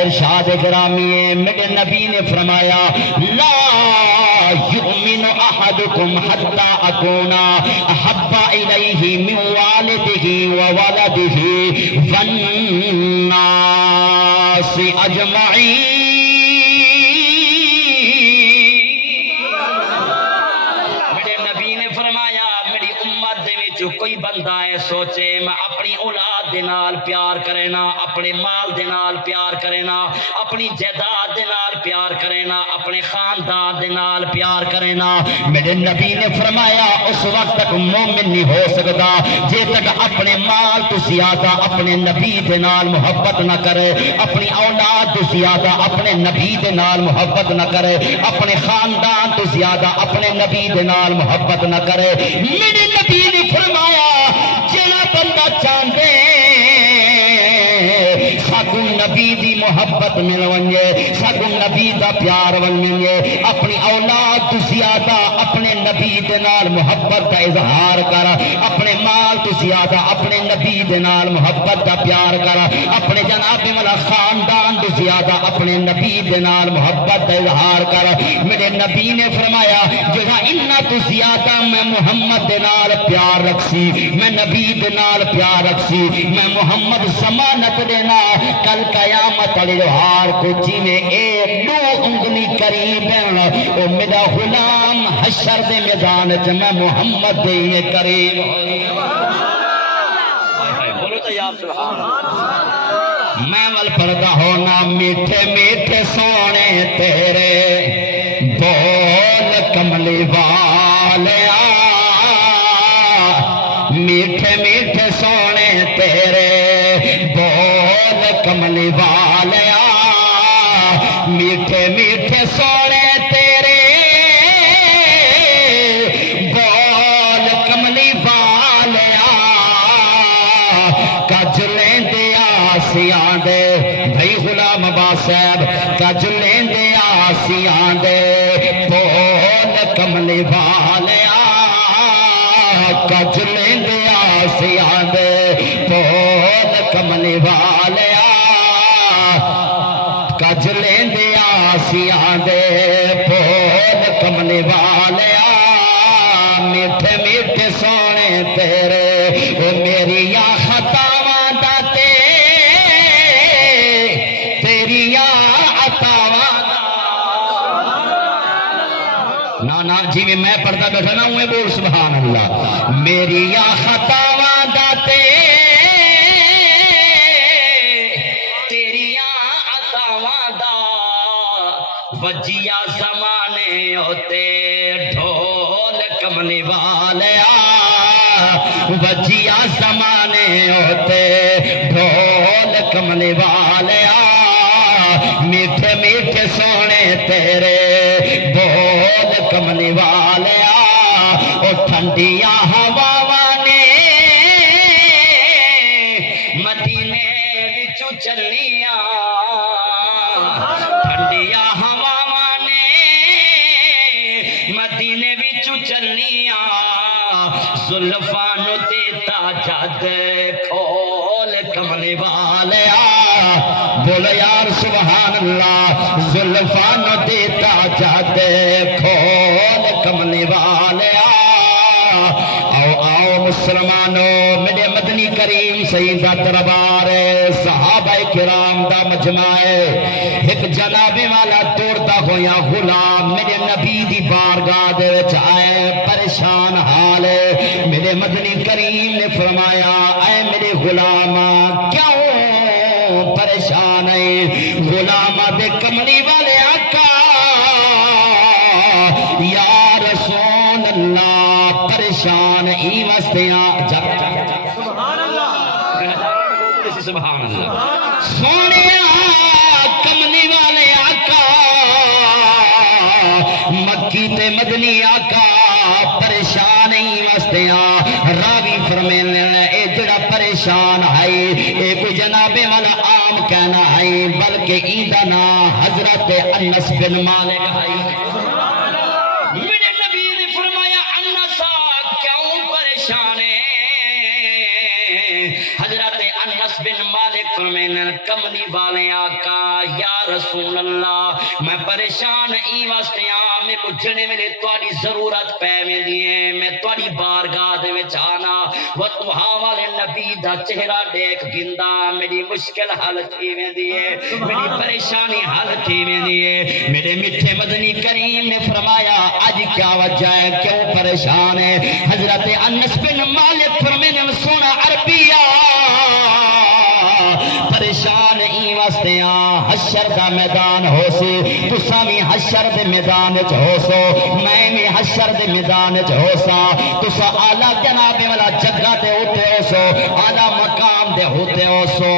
ارشاد گرامی ہے میرے نبی نے فرمایا لا یؤمن احدکم حتی اکونا احب الیہ من والدہ وولدہ والناس اجمعین. کوئی بندہ ہے سوچے میں اپنی اولاد دے نال پیار کرینا، اپنے مال دے نال پیار کرینا، اپنی جائیداد دے نال پیار کرینا، اپنے خاندان دے نال پیار کرینا. میرے نبی نے فرمایا اس وقت تک مومن نہیں ہو سکتا جے تک اپنے مال تو زیادہ اپنے نبی دے نال محبت نہ کرے، اپنی اولاد تو زیادہ اپنے نبی دے نال محبت نہ کرے، اپنے خاندان تو زیادہ اپنے نبی دے نال محبت نہ کرے. میرے نبی نے فرمایا جڑا بندہ چاہتے ساکو نبی دی محبت مل ونجے، ساکو نبی دا پیار ونجے، اپنی اولاد تو زیادہ اپنے نبی دے نال محبت دا اظہار کر، اپنے مال تو زیادہ اپنے نبی دے نال محبت دا پیار کر، اپنے جناب والا خاندان تو زیادہ اپنے نبی دے نال محبت دا اظہار کر. میرے نبی نے فرمایا جڑا انہاں تو زیادہ میں محمد دے نال پیار رکھسی، میں نبی دے نال پیار رکھسی، میں محمد ضمانت دینا کل قیامت علی لوہار کو جی میں ایک دو انگلی قریب ہیں او میرا غلام حشر دے میدان چ میں محمد دے قریب. بولو تو یا سبحان اللہ. میں ول پڑھتا ہونا میٹھے میٹھے سونے تیرے بول کملی والیا، میٹھے میٹھے سونے تیرے بول کملی والیا، میٹھے میٹھے سونے تیرے بول کملی والیا، کج لیندے آسیاں دے بھائی غلام عباس صاحب، کج لیندے آسیاں دے بول کملی والیا، کج لیندے آسیاں دے بول کملی والیا، کج لیندے آسیاں دے بول کملی والیا، میٹھے میٹھے سونے تیرے او میری یا خطاواں دا تیری یا عطاواں دا. نا جی میں پڑھتا بیٹھا نا ہوں بول سبحان اللہ. میری یا خطاواں دا تیریاں عطاواں دا وجیا زمانے ہوتے ڈھول کملی والیا، وجیا زمانے ہوتے ڈھول کملی والیا، میٹھے میٹھے سونے تیرے بول کملی والیا، او ٹھنڈیاں ہواواں نے مدینے وچوں چلیاں، ٹھنڈیاں ہواواں نے مدینے وچوں چلیاں، زلفاں نو دیتا جد کھول کملی والیا. بولو یار سبحان اللہ. زلفاں نو دیتا جد کھول کملی والیا. آؤ آؤ مسلمانوں میرے مدنی کریم سید دا دربار ہے، صحابہ کرام دا مجمع ہے. ایک جناب والا توڑتا ہویا غلام میرے نبی دی بارگاہ دے وچ آئے، پریشان حال ہے. میرے مدنی کریم نے فرمایا اے میرے غلام کیوں پریشان ہے؟ غلام دے کملی والے آقا یا رسول اللہ پریشان ای وستیاں سبحان اللہ سبحان اللہ. سونے کملی والے آقا مکی تے مدنی آقا پریشان ہی وستیاں. راوی فرمینے اے جڑا پریشان ہے اے کوئی جناب والا عام کہنا ہے بلکہ ایدہ نا حضرت انس بن مالک ہے. میرے نبی نے فرمایا انس کیوں پریشان ہے؟ حضرت انس بن مالک فرمینے کملی والے آقا یا رسول اللہ میں پریشان ای واسطے میں کو جنے میں تواڈی ضرورت پے ویندی ہے میں تواڈی بارگاہ دے وچ آنا وہ توہاں والے نبی دا چہرہ دیکھ گندا میری مشکل حل تھی ویندی ہے میری پریشانی حل تھی ویندی ہے میرے میٹھے مدنی کریم نے فرمایا آج کیا وجہ ہے کیوں پریشان ہے حضرت انس بن مالک فرمینے سونا عربیہ پریشان ای واسطے حشر دا میدان ہو سی تساں بھی حشر دے میدان وچ ہو سو میں بھی حشر دے میدان وچ ہو سا تساں اعلی جناب والا جگہ تے ہوتے ہو سو اعلی مقام دے ہوتے ہو سو